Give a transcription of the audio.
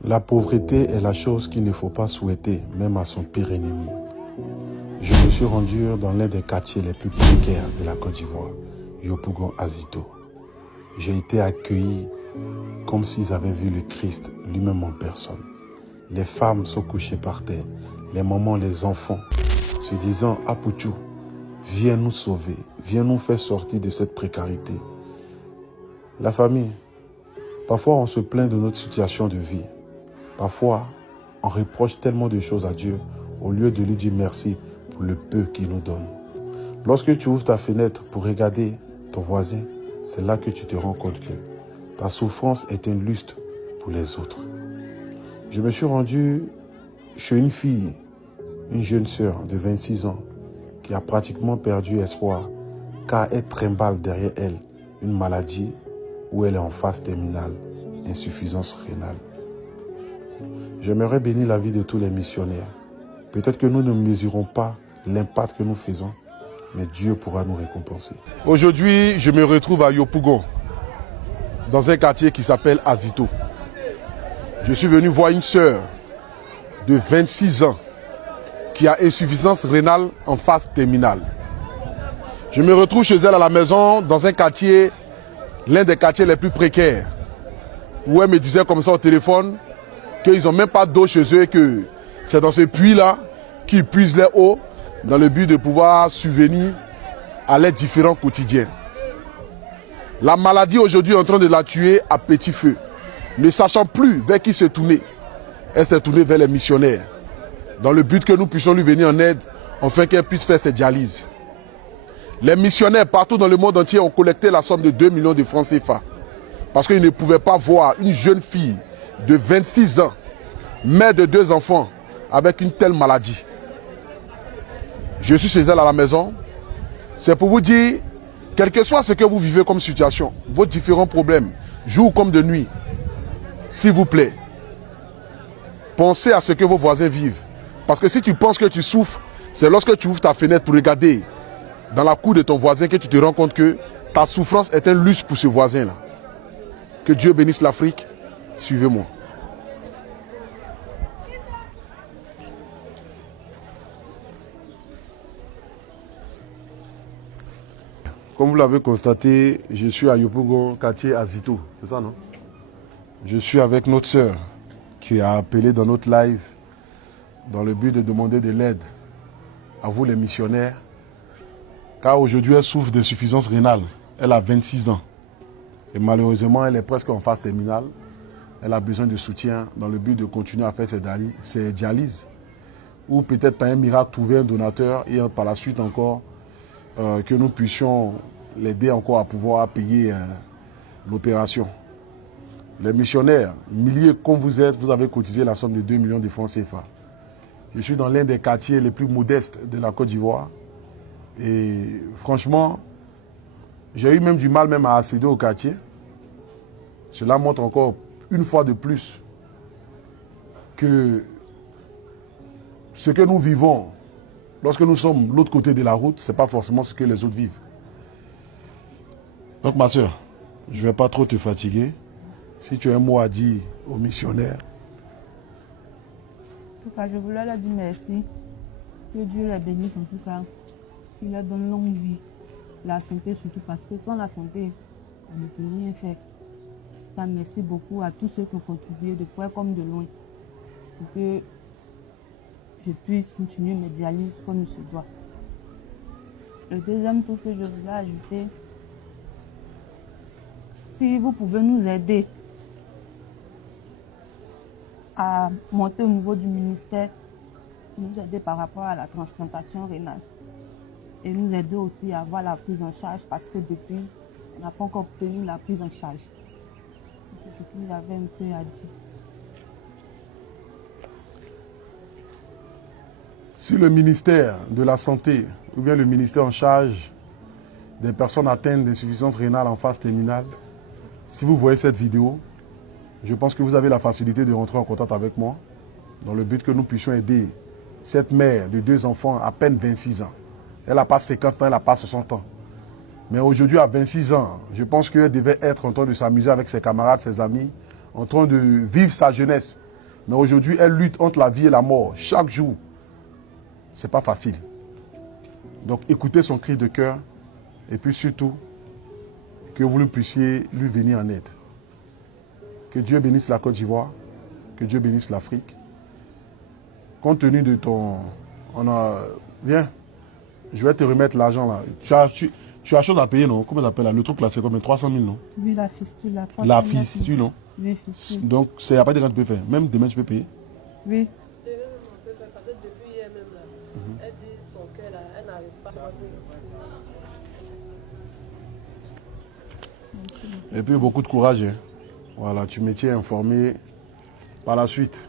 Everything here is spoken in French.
La pauvreté est la chose qu'il ne faut pas souhaiter, même à son pire ennemi. Je me suis rendu dans l'un des quartiers les plus précaires de la Côte d'Ivoire, Yopougon Azito. J'ai été accueilli comme s'ils avaient vu le Christ lui-même en personne. Les femmes sont couchées par terre, les mamans, les enfants, se disant « Apouchou, viens nous sauver, viens nous faire sortir de cette précarité. » La famille, parfois on se plaint de notre situation de vie. Parfois, on reproche tellement de choses à Dieu au lieu de lui dire merci pour le peu qu'il nous donne. Lorsque tu ouvres ta fenêtre pour regarder ton voisin, c'est là que tu te rends compte que ta souffrance est un lustre pour les autres. Je me suis rendu chez une fille, une jeune sœur de 26 ans, qui a pratiquement perdu espoir car elle trimballe derrière elle une maladie où elle est en phase terminale, insuffisance rénale. J'aimerais bénir la vie de tous les missionnaires. Peut-être que nous ne mesurons pas l'impact que nous faisons, mais Dieu pourra nous récompenser. Aujourd'hui, je me retrouve à Yopougon, dans un quartier qui s'appelle Azito. Je suis venu voir une sœur de 26 ans qui a insuffisance rénale en phase terminale. Je me retrouve chez elle à la maison, dans un quartier, l'un des quartiers les plus précaires, où elle me disait comme ça au téléphone qu'ils n'ont même pas d'eau chez eux et que c'est dans ce puits-là qu'ils puisent leur eau dans le but de pouvoir subvenir à leurs différents quotidiens. La maladie aujourd'hui est en train de la tuer à petit feu. Ne sachant plus vers qui se tourner, elle s'est tournée vers les missionnaires, dans le but que nous puissions lui venir en aide, afin qu'elle puisse faire ses dialyses. Les missionnaires partout dans le monde entier ont collecté la somme de 2 millions de francs CFA, parce qu'ils ne pouvaient pas voir une jeune fille de 26 ans, mère de 2 enfants, avec une telle maladie. Je suis chez elle à la maison. C'est pour vous dire, quel que soit ce que vous vivez comme situation, vos différents problèmes, jour comme de nuit, s'il vous plaît, pensez à ce que vos voisins vivent. Parce que si tu penses que tu souffres, c'est lorsque tu ouvres ta fenêtre pour regarder dans la cour de ton voisin que tu te rends compte que ta souffrance est un luxe pour ce voisin-là. Que Dieu bénisse l'Afrique. Suivez-moi. Comme vous l'avez constaté, je suis à Yopougon, quartier Azito. C'est ça, non? Je suis avec notre sœur qui a appelé dans notre live dans le but de demander de l'aide à vous les missionnaires. Car aujourd'hui, elle souffre d'insuffisance rénale. Elle a 26 ans. Et malheureusement, elle est presque en phase terminale. Elle a besoin de soutien dans le but de continuer à faire ses dialyses. Ou peut-être par un miracle trouver un donateur et par la suite encore que nous puissions l'aider encore à pouvoir payer l'opération. Les missionnaires, milliers comme vous êtes, vous avez cotisé la somme de 2 millions de francs CFA. Je suis dans l'un des quartiers les plus modestes de la Côte d'Ivoire. Et franchement, j'ai eu même du mal même à accéder au quartier. Cela montre encore une fois de plus que ce que nous vivons lorsque nous sommes de l'autre côté de la route, ce n'est pas forcément ce que les autres vivent. Donc ma soeur, je ne vais pas trop te fatiguer. Si tu as un mot à dire aux missionnaires. En tout cas, je voulais leur dire merci. Que Dieu les bénisse en tout cas. Qu'il leur donne longue vie. La santé surtout, parce que sans la santé, on ne peut rien faire. Donc, merci beaucoup à tous ceux qui ont contribué de près comme de loin. Pour que je puisse continuer mes dialyses comme il se doit. Le deuxième truc que je voulais ajouter, si vous pouvez nous aider à monter au niveau du ministère, nous aider par rapport à la transplantation rénale et nous aider aussi à avoir la prise en charge parce que depuis, on n'a pas encore obtenu la prise en charge. C'est ce que j'avais un peu à dire. Si le ministère de la Santé ou bien le ministère en charge des personnes atteintes d'insuffisance rénale en phase terminale, si vous voyez cette vidéo, je pense que vous avez la facilité de rentrer en contact avec moi dans le but que nous puissions aider cette mère de 2 enfants à peine 26 ans. Elle n'a pas 50 ans, elle n'a pas 60 ans. Mais aujourd'hui, à 26 ans, je pense qu'elle devait être en train de s'amuser avec ses camarades, ses amis, en train de vivre sa jeunesse. Mais aujourd'hui, elle lutte entre la vie et la mort, chaque jour. C'est pas facile. Donc écoutez son cri de cœur et puis surtout, que vous puissiez lui venir en aide. Que Dieu bénisse la Côte d'Ivoire, que Dieu bénisse l'Afrique. Compte tenu de ton... Viens, je vais te remettre l'argent là. Tu as chose à payer, non? Comment ça s'appelle là? Le truc là, c'est combien? 300 000, non? Oui, la fistule. La fistule, non? Oui, fistule. Donc, c'est à partir de quand tu peux faire. Même demain, tu peux payer. Oui. Parce que depuis hier même là, elle dit son cœur là, elle n'arrive pas à choisir. Merci. Et puis beaucoup de courage. Hein. Voilà, tu me tiens informé par la suite.